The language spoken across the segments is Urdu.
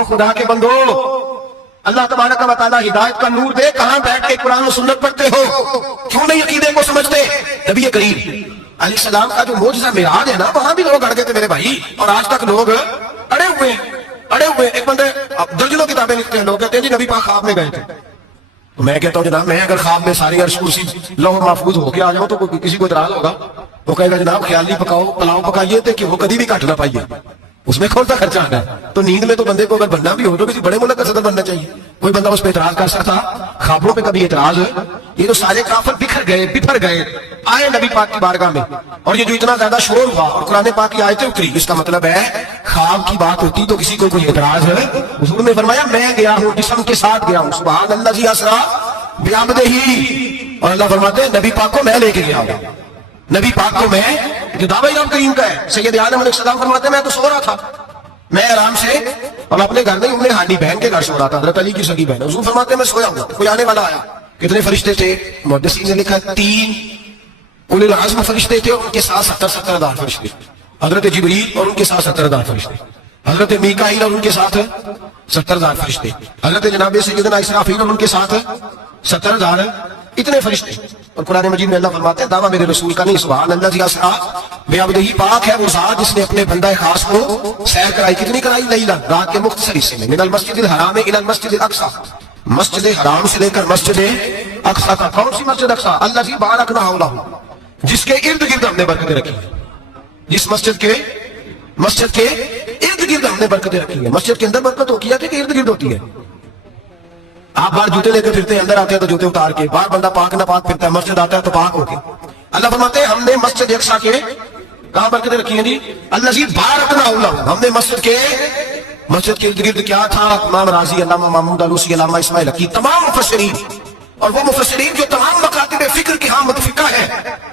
او خدا کے بندو، اللہ تبارک و تعالیٰ ہدایت کا نور دے، کہاں بیٹھ کے قرآن و سنت پڑھتے ہو؟ کیوں نہیں عقیدے کو سمجھتے؟ نبی کریم علیہ السلام کا جو معجزہ معراج ہے نا، وہاں بھی لوگ اڑ گئے تھے میرے بھائی، اور آج تک لوگ اڑے ہوئے ہیں۔ ایک بندے درجنوں کتابیں لکھتے ہیں، لوگ کہتے ہیں جی نبی پاک خواب میں گئے تھے۔ تو میں کہتا ہوں جناب، میں اگر خواب میں ساری عرش کرسی لوح محفوظ ہو کے آ جاؤں تو کسی کو اعتراض ہوگا؟ وہ کہے گا جناب خیالی پلاؤ پکائیے تھے کہ وہ کبھی بھی کٹ نہ پائیے، اس میں کون سا خرچہ آنا ہے؟ تو نیند میں تو بندے کو اگر بننا بھی ہو تو کسی بڑے ملک کا صدر بننا چاہیے، کوئی بندہ اس پہ اعتراض کر سکتا؟ خوابوں پہ کبھی اعتراض ہے؟ یہ تو سارے کافر بکھر گئے آئے نبی پاک کی بارگاہ میں، اور یہ جو اتنا زیادہ شور ہوا اور قرآن پاک کی آیتیں اتری، اس کا مطلب ہے خواب کی بات ہوتی تو کسی کو کوئی اعتراض ہے؟ حضور نے فرمایا میں گیا ہوں، جسم کے ساتھ گیا ہوں، سبحان اللہ جی اسرا بعبدہ، اور اللہ فرماتے ہیں نبی پاک کو میں لے کے گیا ہوں، نبی پاک کو میں، جو دعویٰ رب کریم کا ہے۔ سید عالم علیہ السلام فرماتے ہیں میں تو سو رہا تھا، میں آرام سے، اور اپنے گھر نہیں، اپنے ہانی بہن کے گھر سو رہا تھا، حضرت علی کی سگی بہن۔ حضور فرماتے ہیں میں سویا ہوں، کوئی آنے والا آیا۔ کتنے فرشتے تھے؟ محدثین نے لکھا 3 اولی العزم فرشتے تھے، اور ان کے ساتھ 70 ہزار فرشتے، حضرت جبریل اور ان کے ساتھ 70 ہزار فرشتے، حضرت میکائیل اور ان کے ساتھ 70 ہزار فرشتے، حضرت جناب سیدنا اسرافیل اور ان کے ساتھ 70 ہزار، اتنے فرشتے۔ اور قرآن مجید میں اللہ فرماتے ہیں دعویٰ میرے رسول کا نہیں، سبحان اللہ جی اسرا بعبدہ، پاک ہے وہ ذات جس نے اپنے بندہ خاص کو سیر کرائی۔ کتنی کرائی؟ لیلا، رات کے مختصر حصے میں، من المسجد الحرام الى المسجد الاقصی، مسجد حرام سے لے کر مسجد اقصی تک۔ کون سی مسجد اقصی؟ اللہ جی بارکنا حولہ، جس کے ارد گرد ہم نے برکتیں رکھی ہیں، جس مسجد کے ارد گرد ہم نے برکتیں رکھی ہیں۔ مسجد کے اندر برکت ہوتی ہے کہ ارد گرد ہوتی ہے؟ آپ باہر جوتے لے کے پھرتے ہیں، اندر آتے ہیں تو جوتے اتار کے، باہر بندہ پاک نہ پاک پھرتا ہے، مسجد آتا ہے تو پاک ہو کے۔ اللہ فرماتے ہیں ہم نے مسجد اقصی کے کہاں برکتیں رکھی ہیں جی؟ اللہ جی بارکنا حولہ، ہم نے مسجد کے ارد گرد کیا تھا؟ امام راضی، علامہ محمود آلوسی، علامہ اسماعیل حقی، تمام مفسرین، اور وہ مفسرین جو تمام مکاتب فکر کی ہاں متفقہ ہیں۔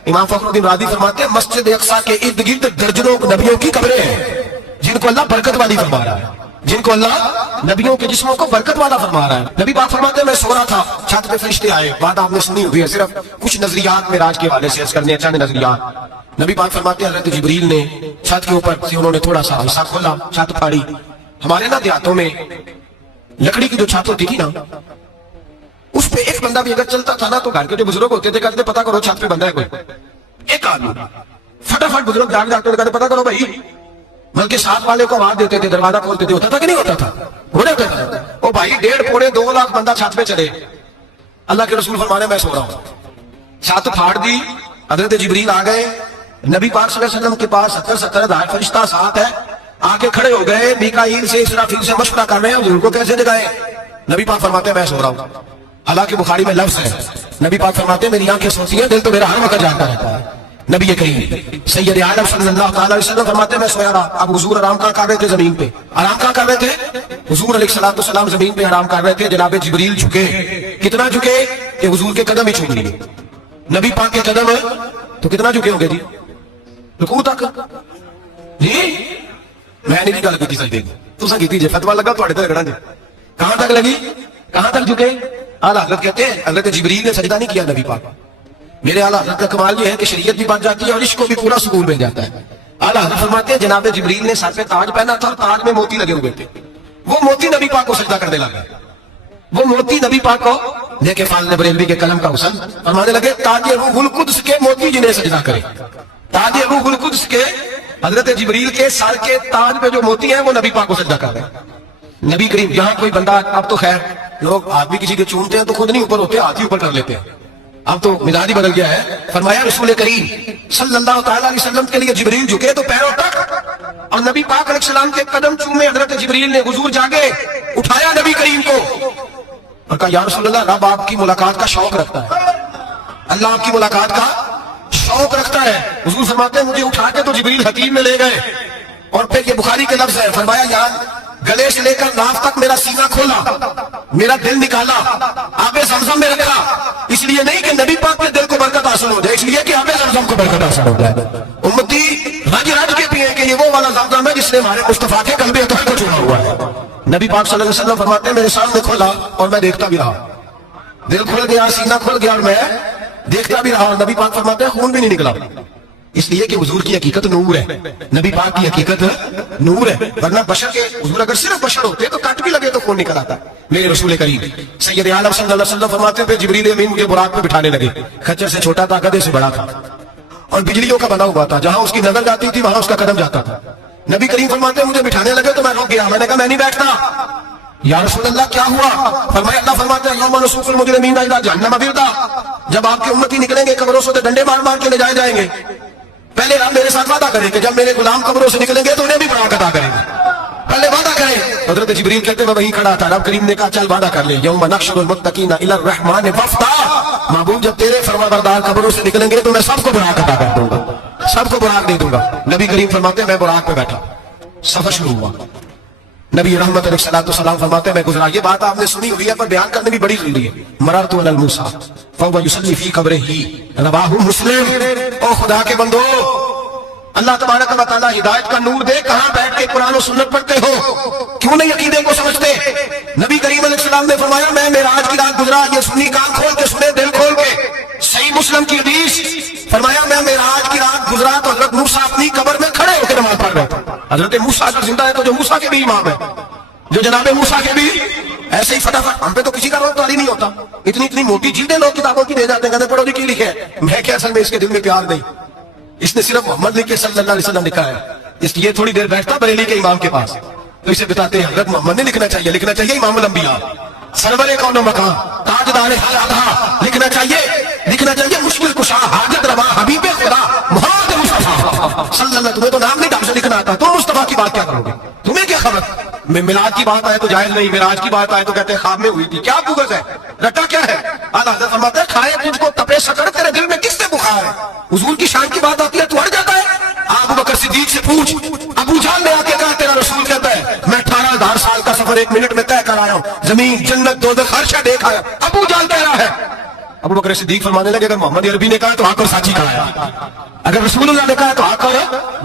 امام فخر الدین رازی فرماتے ہیں مسجد اقصی کے ارد گرد درجنوں نبیوں کی قبریں ہیں، جن کو اللہ برکت والی فرما رہا ہے، جن کو اللہ نبیوں کے جسموں کو برکت والا فرما رہا ہے۔ نبی پاک فرماتے ہیں میں سو رہا تھا، چھت پہ فرشتے آئے، بات آپ نے سنی ہوئی ہے، صرف کچھ نظریات معراج کے حوالے سے عرض کرنے چند نظریات۔ نبی پاک فرماتے ہیں حضرت جبریل نے چھت کے اوپر سے انہوں نے تھوڑا سا حصہ کھولا، چھت پھاڑی۔ ہمارے نا دیہاتوں میں لکڑی کی جو چھت ہوتی تھی نا، اس پہ ایک بندہ بھی اگر چلتا تھا نا تو گھر کے جو بزرگ ہوتے تھے کہتے پتہ کرو چھت پہ بندہ ہے کوئی، ایک آدمی فٹافٹ بزرگ جاگتے کہتے پتہ کرو بھائی، بلکہ ساتھ والے کو آواز دیتے تھے، دروازہ کھولتے تھے، ہوتا تھا کہ نہیں ہوتا تھا؟ ہو رہا تھا۔ او بھائی 1.5-2 لاکھ بندہ چھت پہ چلے، اللہ کے رسول فرمانے میں سو رہا ہوں، چھت پھاڑ دی، حضرت جبریل آ گئے، نبی پاک صلی اللہ علیہ وسلم کے پاس 70 ہزار فرشتہ ساتھ ہے، آگے کھڑے ہو گئے، میکائیل سے اسرافیل سے مشورہ کر رہے ہیں حضور کو کیسے جگائیں۔ نبی پاک فرماتے ہیں میں سو رہا ہوں، حالانکہ بخاری میں لفظ ہے، نبی پاک فرماتے ہیں میری آنکھیں سوتی ہیں، دل تو میرا ہر وقت جاگتا رہتا ہے۔ نبی کریم سید عالم صلی اللہ تعالی علیہ وسلم فرماتے ہیں میں سویا رہا، اب حضور آرام کہاں کر رہے تھے؟ زمین پہ۔ آرام کہاں کر رہے تھے؟ حضور علیہ السلام زمین پہ آرام کر رہے تھے، جناب جبریل جھکے، کتنا جھکے کہ حضور کے قدم ہی چھو لیے، نبی پاک کے قدم تو کتنا جھکے ہوں گے جی؟ رکوع تک جی؟ میں نہیں گل کی سجدے کی، تساں کیتی جی، فتویٰ لگا تواڈے تے لگنا جی، کہاں تک لگی؟ کہاں تک جھکے؟ اعلیٰ حضرت کہتے ہیں حضرت جبریل نے سجدہ نہیں کیا نبی پاک۔ میرے اعلیٰ حضرت کا کمال یہ ہے کہ شریعت بھی بن جاتی ہے اور عشق کو بھی پورا سکون مل جاتا ہے۔ اعلیٰ حضرت فرماتے ہیں جناب جبریل نے سر پہ تاج پہنا تھا اور تاج میں موتی لگے ہوئے تھے، وہ موتی نبی پاک کو سجدہ کرنے لگا، وہ موتی نبی پاک کو دیکھے فاضل بریلوی کے قلم کا حسن، فرمانے لگے تاج روح القدس کے موتی جنہیں سجدہ کرے، تاج روح القدس کے حضرت جبریل کے سر کے تاج پہ جو موتی ہیں وہ نبی پاک کو سجدہ کر رہے ہیں۔ نبی کریم یہاں کوئی بندہ، اب تو خیر لوگ ہاتھ بھی کسی کے چومتے ہیں تو خود نہیں اوپر ہوتے، ہاتھ ہی اوپر کر لیتے ہیں، اب تو مزاج ہی بدل گیا ہے۔ فرمایا رسول کریم صلی اللہ تعالیٰ علیہ وسلم کے لیے جبریل جھکے تو پیروں تک، اور نبی پاک علیہ السلام کے قدم چومے حضرت جبریل نے، حضور جاگے، اٹھایا نبی کریم کو اور کہا یا رسول اللہ، رب آپ کی ملاقات کا شوق رکھتا ہے، اللہ آپ کی ملاقات کا شوق رکھتا ہے۔ حضور فرماتے ہیں مجھے اٹھا کے تو جبریل حتیم میں لے گئے، اور پھر یہ بخاری کے لفظ ہے، فرمایا یار گلے سے لے کر ناف تک میرا سینہ کھولا، میرا دل نکالا، آب زمزم میں رکھا، اس لیے نہیں کہ نبی پاک کے دل کو برکت حاصل ہو جائے، اس لیے کہ آب زمزم کو برکت حاصل ہو جائے۔ امتی رج رج کے پیے کہ یہ وہ والا زمزم ہے جس نے ہمارے مصطفیٰ کے قلب اطہر کو چھوڑا ہوا ہے۔ نبی پاک صلی اللہ علیہ وسلم فرماتے ہیں میرے سامنے کھولا اور میں دیکھتا بھی رہا، دل کھل گیا، سینہ کھل گیا اور میں دیکھتا بھی رہا، اور نبی پاک فرماتے ہیں خون بھی نہیں نکلا، اس لیے کہ حضور کی حقیقت نور ہے, نبی پاک کی حقیقت نور ہے, ورنہ بشر کے حضور اگر صرف بشر ہوتے تو کٹ بھی لگے تو خون نکل آتا. میرے رسول کریم سید عالم صلی اللہ علیہ وسلم فرماتے تھے جبریل امین مجھے براق پہ بٹھانے لگے, خچر سے چھوٹا تھا گدھے سے بڑا تھا اور بجلیوں کا بنا ہوا تھا, جہاں اس کی نظر جاتی تھی وہاں اس کا قدم جاتا تھا. نبی کریم فرماتے ہیں مجھے بٹھانے لگے تو میں رک گیا, میں نے کہا میں نہیں بیٹھتا. یا رسول اللہ کیا ہوا؟ فرمایا اللہ فرماتے ہیں یوم نسوق المجرمین الی جہنم وردا, جب آپ کے امتی نکلیں گے قبروں سے ڈنڈے مار مار کے لے جائے جائیں گے. پہلے آپ میرے ساتھ وعدہ کریں کہ جب میرے غلام قبروں سے نکلیں گے تو انہیں بھی براق عطا کریں گے, پہلے وعدہ کریں. حضرت جبریل کہتے ہیں میں وہیں کھڑا تھا, رب کریم نے کہا چل وعدہ کر لیں, یوم نحشر المتقین الی الرحمن وفدا, محبوب جب تیرے فرما بردار قبروں سے نکلیں گے تو میں سب کو براق عطا کر دوں گا, سب کو براق دے دوں گا. نبی کریم فرماتے ہیں میں براق پہ بیٹھا, سفر شروع ہوا. نبی رحمت علیہ السلام فرماتے ہیں میں گزرا. یہ بات آپ نے سنی ہوئی ہے پر بیان کرنے بھی بڑی ضروری ہے. مررت علی موسیٰ فہو یصلی فی قبرہ رواہ مسلم. او خدا کے بندو, اللہ تبارک و تعالیٰ ہدایت کا نور دے, کہاں بیٹھ کے قرآن و سنت پڑھتے ہو, کیوں نہیں عقیدے کو سمجھتے؟ نبی کریم علیہ السلام نے فرمایا میں معراج کی رات گزرا, یہ سنی کان کھول کے سنے دل کھول کے, صحیح مسلم کی حدیث. فرمایا میں معراج کی رات گزرا تو حضرت موسیٰ اپنی قبر میں کھڑے ہو کے نماز پڑھ رہے تھے. حضرت موسیٰ اگر زندہ ہے تو جو موسیٰ کے بھی امام ہے, جو جناب موسیٰ کے بھی ایسے ہی فٹافٹ. ہم پہ تو کسی کا روک تاری نہیں ہوتا, اتنی موٹی جلدیں لوگ کتابوں کی دے جاتے ہیں, کہتے پڑھو جی کی لکھے ہے. میں کہ اصل میں اس کے دل میں پیار نہیں, اس نے صرف محمد لکھ کے صلی اللہ علیہ وسلم لکھا ہے, اس لیے تھوڑی دیر بیٹھتا بریلی کے امام کے پاس تو اسے بتاتے ہیں حضرت محمد نے لکھنا چاہیے, لکھنا چاہیے امام الانبیاء سرور کون و مکان تاجدار حالات, لکھنا چاہیے, لکھنا چاہیے مشکل کشا حاجت روا حبیب خدا محمد مصطفیٰ صلی اللہ. تمہیں تو نام نہیں ڈھنگ سے لکھنا آتا, تم مصطفیٰ کی بات کیا کرو گے, تمہیں کیا خبر؟ میلاد کی بات آئے تو جائز نہیں, معراج کی بات آئے تو کہتے ہیں خواب میں ہوئی تھی. کیا بغض ہے, رٹا کیا ہے؟ اعلیٰ حضرت فرماتے ہیں کھائے تجھ کو تپے سکڑ, تیرے دل میں کس سے بخار ہے؟ حضور کی شان کی بات آتی ہے تو ہٹ جاتا ہے. ابو بکر صدیق سے پوچھ, ابو جان نے آ کے کہا تیرا رسول کہتا ہے میں 18,000 سال کا سفر 1 منٹ میں طے کر آیا ہوں, زمین جنت دوزخ ہر شے دیکھ آیا. ابو جان کہہ رہا ہے. ابو بکر صدیق فرمانے لگے اگر محمد عربی نے کہا تو حق اور سچی کہا ہے, اگر رسول اللہ نے کہا تو حق اور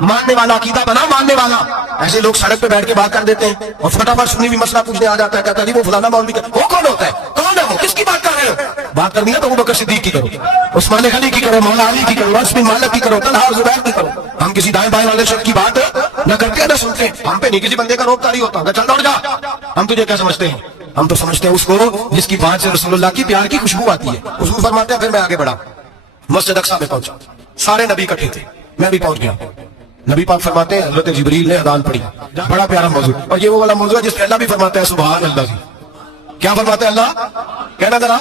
ماننے والا, عقیدہ بنا ماننے والا. ایسے لوگ سڑک پہ بیٹھ کے بات کر دیتے ہیں اور فٹافٹ سنی بھی مسئلہ پوچھنے آ جاتا ہے, کہتا ہے وہ فلانا مولوی کا, وہ کون ہوتا ہے, کون ہے وہ, کس کی بات کر رہے ہو؟ بات کرنی ہے تو ابو بکر صدیق کی کرو, عثمان غنی کی کرو, مولا علی کی کرو, انس بن مالک کی کرو, طلحہ اور زبیر کی کرو. ہم کسی دائیں بائیں والے شخص کی بات نہ کرتے ہیں نہ سنتے, ہم پہ نہیں کسی بندے کا روک تاری ہوتا, چل دوڑ جا. ہم تجھے کیا سمجھتے ہیں؟ ہم تو سمجھتے ہیں اس کو جس کی بات سے رسول اللہ کی پیار کی خوشبو آتی ہے. حضور فرماتے ہیں پھر میں آگے بڑھا, مسجد اقصی میں پہنچا, سارے نبی اکٹھے تھے, میں بھی پہنچ گیا. نبی پاک فرماتے ہیں حضرت جبریل نے اذان پڑھی, بڑا پیارا موضوع, اور یہ وہ والا موضوع ہے جس پہ اللہ بھی فرماتا ہے سبحان اللہ جی. کیا فرماتے ہیں اللہ, کہنا ذرا,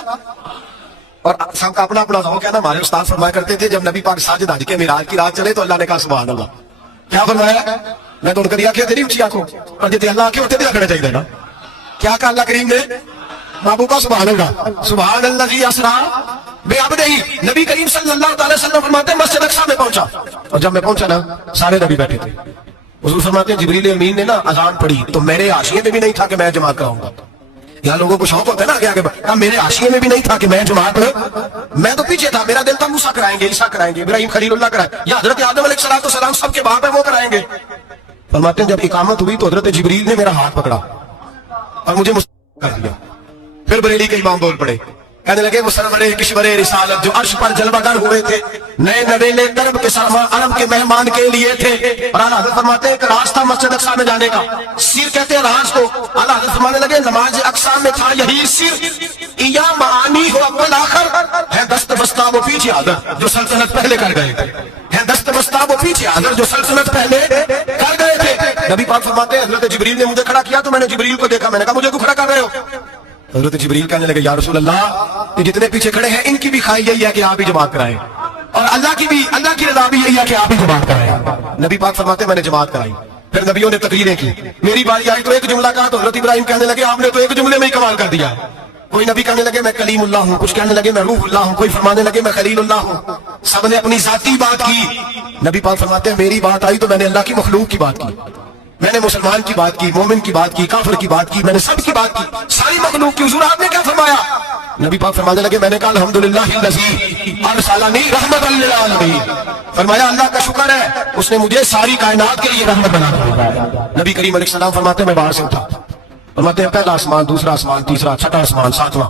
اور سب کا اپنا اپنا ذوق ہے نا. ہمارے استاد فرمایا کرتے تھے جب نبی پاک ساجد حج کے معراج کی رات چلے تو اللہ نے کہا سبحان اللہ. کیا فرمایا؟ میں تو ان کر آنکھیں تیری اونچی آنکھوں, اور جتنے اللہ آنکھیں ہوتے تھے کھڑے چاہیے نا. کیا کہا اللہ کریم نے؟ محبوب کا سبحان اللہ, سبحان اللہ جی اسرا بے عبدہ. نبی کریم صلی اللہ تعالی وسلم فرماتے ہیں مسجد اقصی میں پہنچا, اور جب میں پہنچا نا سارے نبی بیٹھے تھے. حضور فرماتے ہیں جبریل امین نے نا اذان پڑھی تو میرے حاشیے میں بھی نہیں تھا کہ میں جماعت کراؤں گا. یہاں لوگوں کو شوق ہوتا ہے نا آگے آگے, میرے حاشیے میں بھی نہیں تھا کہ میں جماعت, میں تو پیچھے تھا. میرا دل تھا موسیٰ کرائیں گے, عیسیٰ کرائیں گے, ابراہیم خلیل اللہ کرائیں, یا حضرت آدم علیہ السلام سب کے باپ ہے وہ کرائیں گے. فرماتے ہیں جب اقامت ہوئی تو حضرت جبریل نے میرا ہاتھ پکڑا اور مجھے کر دیا. پھر بریلی کے امام بول پڑے, کہنے لگے وہ سرور کشور رسالت جو عرش پر جلوہ گر ہوئے تھے, نئے نویلے درب کے سامان عرب کے مہمان کے لیے تھے. اور اعلیٰ حضرت فرماتے ہیں کہ راز تھا مسجد اقصی میں جانے کا, سیر کہتے ہیں راز کو. اعلیٰ حضرت فرمانے لگے نماز اقصی میں تھا یہی سیر, یا معانی ہو اول آخر ہے دست بستہ وہ پیچھے حاضر جو سلطنت پہلے کر گئے تھے, ہے دست بستہ وہ پیچھے حاضر جو سلطنت پہلے کر گئے تھے. نبی پاک فرماتے ہیں حضرت جبریل نے مجھے کھڑا کیا تو میں نے جبریل کو دیکھا, میں نے کہا مجھے کیوں کھڑا کر رہے ہو؟ حضرت جبریل کہنے لگے یا رسول اللہ یہ جتنے پیچھے کھڑے ہیں ان کی بھی خواہش یہی ہے کہ آپ ہی جماعت کرائیں, اور اللہ کی رضا بھی یہی ہے کہ آپ ہی جماعت کرائیں. نبی پاک فرماتے ہیں میں نے جماعت کرائی. پھر نبیوں نے تقریریں کی, میری باری آئی تو ایک جملہ کہا تو حضرت ابراہیم کہنے لگے آپ نے تو ایک جملے میں ہی کمال کر دیا. کوئی نبی کہنے لگے میں کلیم اللہ ہوں, کچھ کہنے لگے میں روح اللہ ہوں, کوئی فرمانے لگے میں خلیل اللہ ہوں. سب نے اپنی ذاتی بات کی. نبی پاک فرماتے ہیں میری بات آئی تو میں نے اللہ کی مخلوق کی بات کی, میں نے مسلمان کی بات کی, مومن کی بات کی, کافر کی بات کی, میں نے سب کی بات کی, ساری مخلوق کی. حضور آپ نے کیا فرمایا؟ نبی پاک فرمانے لگے میں نے کہا الحمدللہ الذی ارسلنی رحمۃ للعالمین. فرمایا اللہ کا شکر ہے اس نے مجھے ساری کائنات کے لیے رحمت بنا دیا. نبی کریم علیہ السلام فرماتے ہیں میں باہر سے اٹھا, فرماتے ہیں پہلا آسمان, دوسرا آسمان, تیسرا, چھٹا آسمان, ساتواں.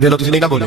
ਵੇਲੋ ਤੁਸੀਂ ਨਹੀਂ ਨਾ ਬੋਲੇ,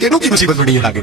ਤੈਨੂੰ ਕੀ ਮੁਸੀਬਤ ਬਣੀ ਹੈ ਲਾਗੇ,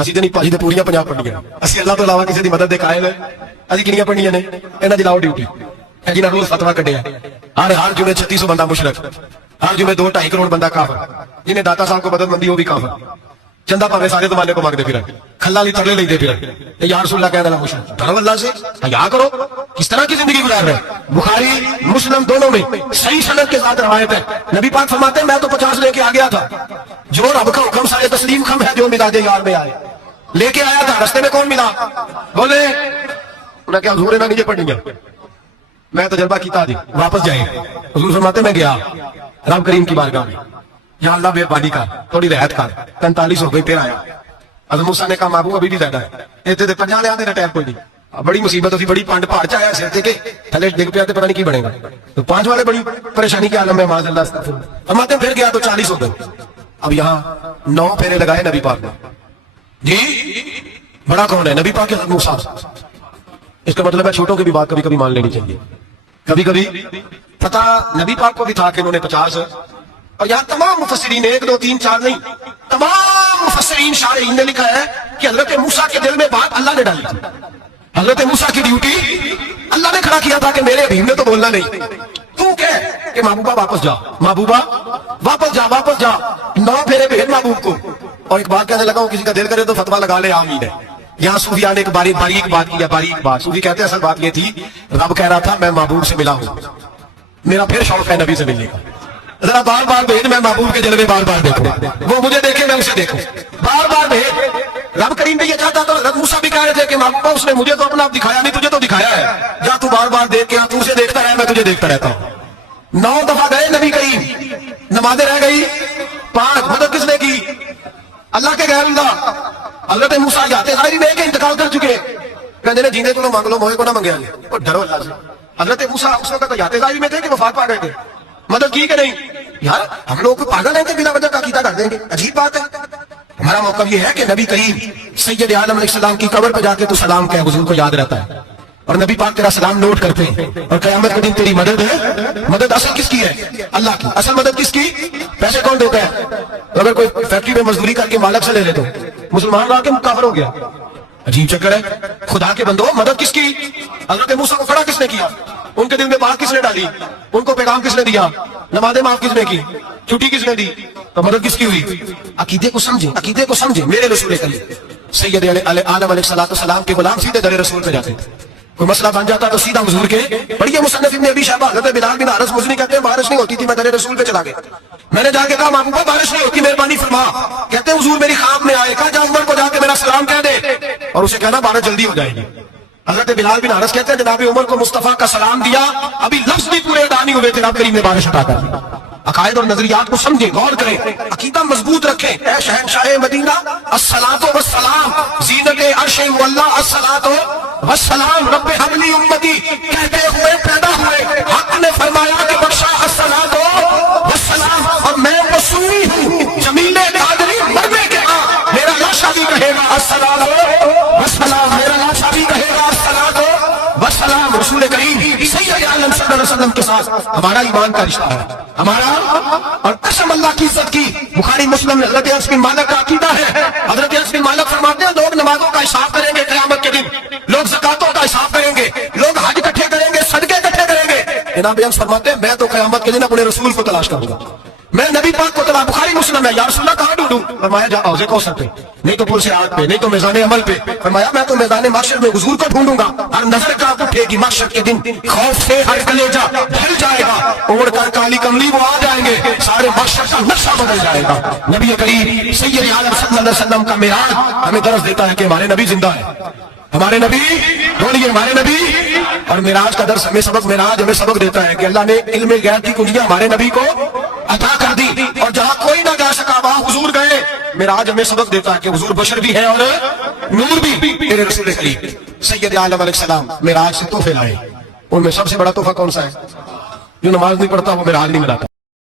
ਅਸੀਂ ਤੇ ਨਹੀਂ ਭਾਜੀ ਤੇ ਪੂਰੀਆਂ 50 ਪੜ੍ਹੀਆਂ, ਅਸੀਂ ਅੱਲਾਹ ਤੋਂ ਇਲਾਵਾ ਕਿਸੇ ਦੀ ਮਦਦ ਦੇ ਕਾਇਲ ਹੈ। ਅਸੀਂ ਕਿੰਨੀਆਂ ਪੜ੍ਹੀਆਂ ਨੇ? ਇਹਨਾਂ ਦੀ ਲਾਓ ਡਿਊਟੀ ਹੈ ਜਿਹਨਾਂ ਰੋਜ਼ ਫਤਵਾ ਕੱਢਿਆ ਹਰ ਜੁੜੇ 3600 ਬੰਦਾ ਮੁਸ਼ਰਕ ہر جمعے 2-2.5 کروڑ بندہ کافر، جنہیں داتا صاحب کو مدد مندی وہ بھی کافر، چندہ پاوے سارے زمانے کو مانگتے پھرن، کھلا لی ترلے لیتے پھرن، یا رسول اللہ کہنے لگا مشرک، ڈرو اللہ سے، حیا کرو، کس طرح کی زندگی گزار رہے ہیں؟ بخاری مسلم دونوں میں صحیح سند کے ساتھ روایت ہے، نبی پاک فرماتے ہیں میں تو 50 لے کے آ گیا تھا، جو رب کا حکم سارے تسلیم خم ہے جو ملا دے یار میں آئے، لے کے آیا تھا، رستے میں کون ملا؟ بولے انہیں کیا حضور میں نیچے پڑھنی ہے، میں تجربہ کیتا دی، واپس جائیں، حضور فرماتے میں گیا رب کریم کی بارگاہ میں، یا اللہ بے بانی کا تھوڑی رعایت کر، 45 ہو گئی پھر آیا، حضرت موسیٰ نے کہا معبود ابھی بھی زیادہ ہے، اتنے 50 لے آتے ٹائم کوئی نہیں، بڑی مصیبت ہوتی، بڑی پانڈ پہاڑ چاہیا سر تے کے تھلے ڈگ پیا تے پتہ نہیں کی بنے گا، تو 5 والے بڑی پریشانی کے عالم میں معاذ اللہ استغفر اللہ، فرماتے ہیں پھر گیا تو 40 ہو گئے، اب یہاں 9 پھیرے لگائے نبی پاک نے، جی بڑا کون ہے؟ نبی پاک حضرت موسیٰ، اس کا مطلب ہے چھوٹوں کی بھی بات کبھی کبھی مان لینی چاہیے، کبھی کبھی پتہ نبی پاک کو بھی تھا کہ انہوں نے 50، اور یہاں تمام مفسرین 1 2 3 4 نہیں، تمام مفسرین شارحین نے لکھا ہے کہ حضرت موسیٰ کے دل میں بات اللہ نے ڈالی تھی، حضرت موسیٰ کی ڈیوٹی اللہ نے کھڑا کیا تھا کہ میرے حبیب نے تو بولنا نہیں، تو کہہ کہ محبوبہ واپس جا، محبوبہ واپس جا، واپس جا، 9 پھیرے بھیج محبوب کو، اور ایک بات کہنے لگا ہوں کسی کا دل کرے تو فتویٰ لگا لے آمین ہے، یہاں صوفیاء نے ایک باریک بات کی ہے، باریک بات، صوفی کہتے ہیں اصل بات یہ تھی رب کہہ رہا تھا میں محبوب سے ملا ہوں، میرا پھر شوق ہے نبی سے ملنے کا، ذرا بار بار بھیج میں محبوب کے جلوے بار بار دیکھوں، وہ مجھے دیکھے میں اسے دیکھوں، بار بار بھیج، رب کریم نے یہ چاہتا تو حضرت موسیٰ بھی کہہ رہے تھے کہ محبوبہ اس نے مجھے تو اپنا آپ دکھایا نہیں، تجھے تو دکھایا ہے، جا تو بار بار دیکھ کے تو اسے دیکھتا رہے میں تجھے دیکھتا رہتا ہوں، 9 دفعہ گئے نبی کریم، نمازیں رہ گئی 5، مدد کس نے کی؟ اللہ کے غیر اللہ، حضرت موسیٰ جاتے ظاہری میں کہ انتقال کر چکے، کہتے ہیں جینے کو مانگ لو موہے کو نہ منگے آگے، اور ڈرو اللہ سے، حضرت موسیٰ اس وقت تو جاتے ظاہری میں تھے کہ وفات پا گئے تھے، مدد کی کہ نہیں؟ یار ہم لوگ پاگل ہیں کہ بلا وجہ کا عقیدہ کر دیں گے، عجیب بات ہے، ہمارا موقف یہ ہے کہ نبی کریم سید عالم علیہ السلام کی قبر پہ جا کے تو سلام کہے، حضور کو یاد رہتا ہے، اور نبی پاک تیرا سلام نوٹ کرتے ہیں، اور قیامت کے دن تیری مدد ہے، مدد اصل کس کی ہے؟ اللہ کی، اصل مدد کس کی؟ پیسے کون دیتا ہے؟ اگر کوئی فیکٹری میں مزدوری کر کے مالک سے لے لے تو مسلمان رہا کے کافر ہو گیا، عجیب چکر ہے، خدا کے بندو مدد کس کی؟ حضرت موسیٰ کو کھڑا کس نے کیا؟ ان کے دل میں بات کس نے ڈالی؟ ان کو پیغام کس نے دیا؟ نمازیں معاف کس نے کی؟ چھٹی کس نے دی؟ تو مدد کس کی ہوئی؟ عقیدے کو سمجھیں، عقیدے کو سمجھیں، میرے رسول کریم سید عالم علیہ السلام کے غلام سیدھے در رسول پہ جاتے تھے، کوئی مسئلہ بن جاتا تو سیدھا حضور کے، پڑھیے مصنف ابن ابی شیبہ، حضرت بلال بن حارث مزنی کہتے ہیں بارش نہیں ہوتی تھی، میں در رسول پہ چلا گیا، میں نے جا کے کہا محبوبہ بارش نہیں ہوتی مہربانی فرما، کہتے ہیں حضور میری خواب میں آئے، کہا جا عمر کو جا کے میرا سلام کہہ دے، اور اسے کہنا بارش جلدی ہو جائے گی، حضرت بلال بن حارث کہتے ہیں جناب عمر کو مصطفیٰ کا سلام دیا، ابھی لفظ بھی پورے ادا نہیں ہوئے تھے رب کریم نے بارش عطا کر دی، عقائد اور نظریات کو سمجھیں، غور کریں، عقیدہ مضبوط رکھیں، اے شہنشاہ مدینہ الصلاۃ والسلام زینت عرش مولا الصلاۃ والسلام رب حبلی امتی کہتے ہوئے پیدا ہوئے، حق نے فرمایا کہ بخشا الصلاۃ والسلام، اور میں وہ سنی ہوں جمیل قادری مرنے کے ہاں میرا لاشا بھی کہے گا الصلاۃ والسلام، میرا لاشا بھی کہے گا الصلاۃ والسلام، رسول کریم سید عالم صلی اللہ علیہ وسلم کے ساتھ ہمارا ایمان کا رشتہ ہے، ہمارا، اور قسم اللہ کی عزت کی، بخاری مسلم میں حضرت انس بن مالک کا عقیدہ ہے، حضرت انس بن مالک فرماتے ہیں لوگ نمازوں کا حساب کریں گے قیامت کے دن، لوگ زکاتوں کا حساب کریں گے، لوگ حج اکٹھے کریں گے، صدقے اکٹھے کریں گے، جناب انس فرماتے ہیں میں تو قیامت کے دن اپنے رسول کو تلاش کروں گا، میں نبی پاک کو تلاش، بخاری مسلم ہے، یا رسول اللہ کہاں ڈھونڈوں؟ فرمایا جا حوض کوثر پہ، نہیں تو پل صراط پہ، نہیں تو میدان عمل پہ، فرمایا میں تو میدان محشر میں حضور کو ڈھونڈوں گا، ہر نظر کا اٹھے گی محشر کے دن، خوف سے ہر کلیجہ ڈھل جائے گا، اوڑھ کر کالی کملی وہ آ جائیں گے، سارے محشر کا نقشہ بدل جائے گا، نبی کریم سید عالم صلی اللہ علیہ وسلم کا معراج ہمیں درس دیتا ہے کہ ہمارے نبی زندہ ہے، ہمارے نبی، بولیے ہمارے نبی، اور معراج کا درس ہمیں سبق، معراج ہمیں سبق دیتا ہے کہ اللہ نے علم غیب کی کنجیاں ہمارے نبی کو عطا کر دی، اور جہاں کوئی نہ جا سکا وہاں حضور گئے، معراج ہمیں سبق دیتا ہے کہ حضور بشر بھی ہے اور نور بھی، میرے رسول کریم سید عالم علیہ السلام معراج سے تحفے لائے، ان میں سب سے بڑا تحفہ کون سا ہے؟ جو نماز نہیں پڑھتا وہ معراج نہیں مناتا۔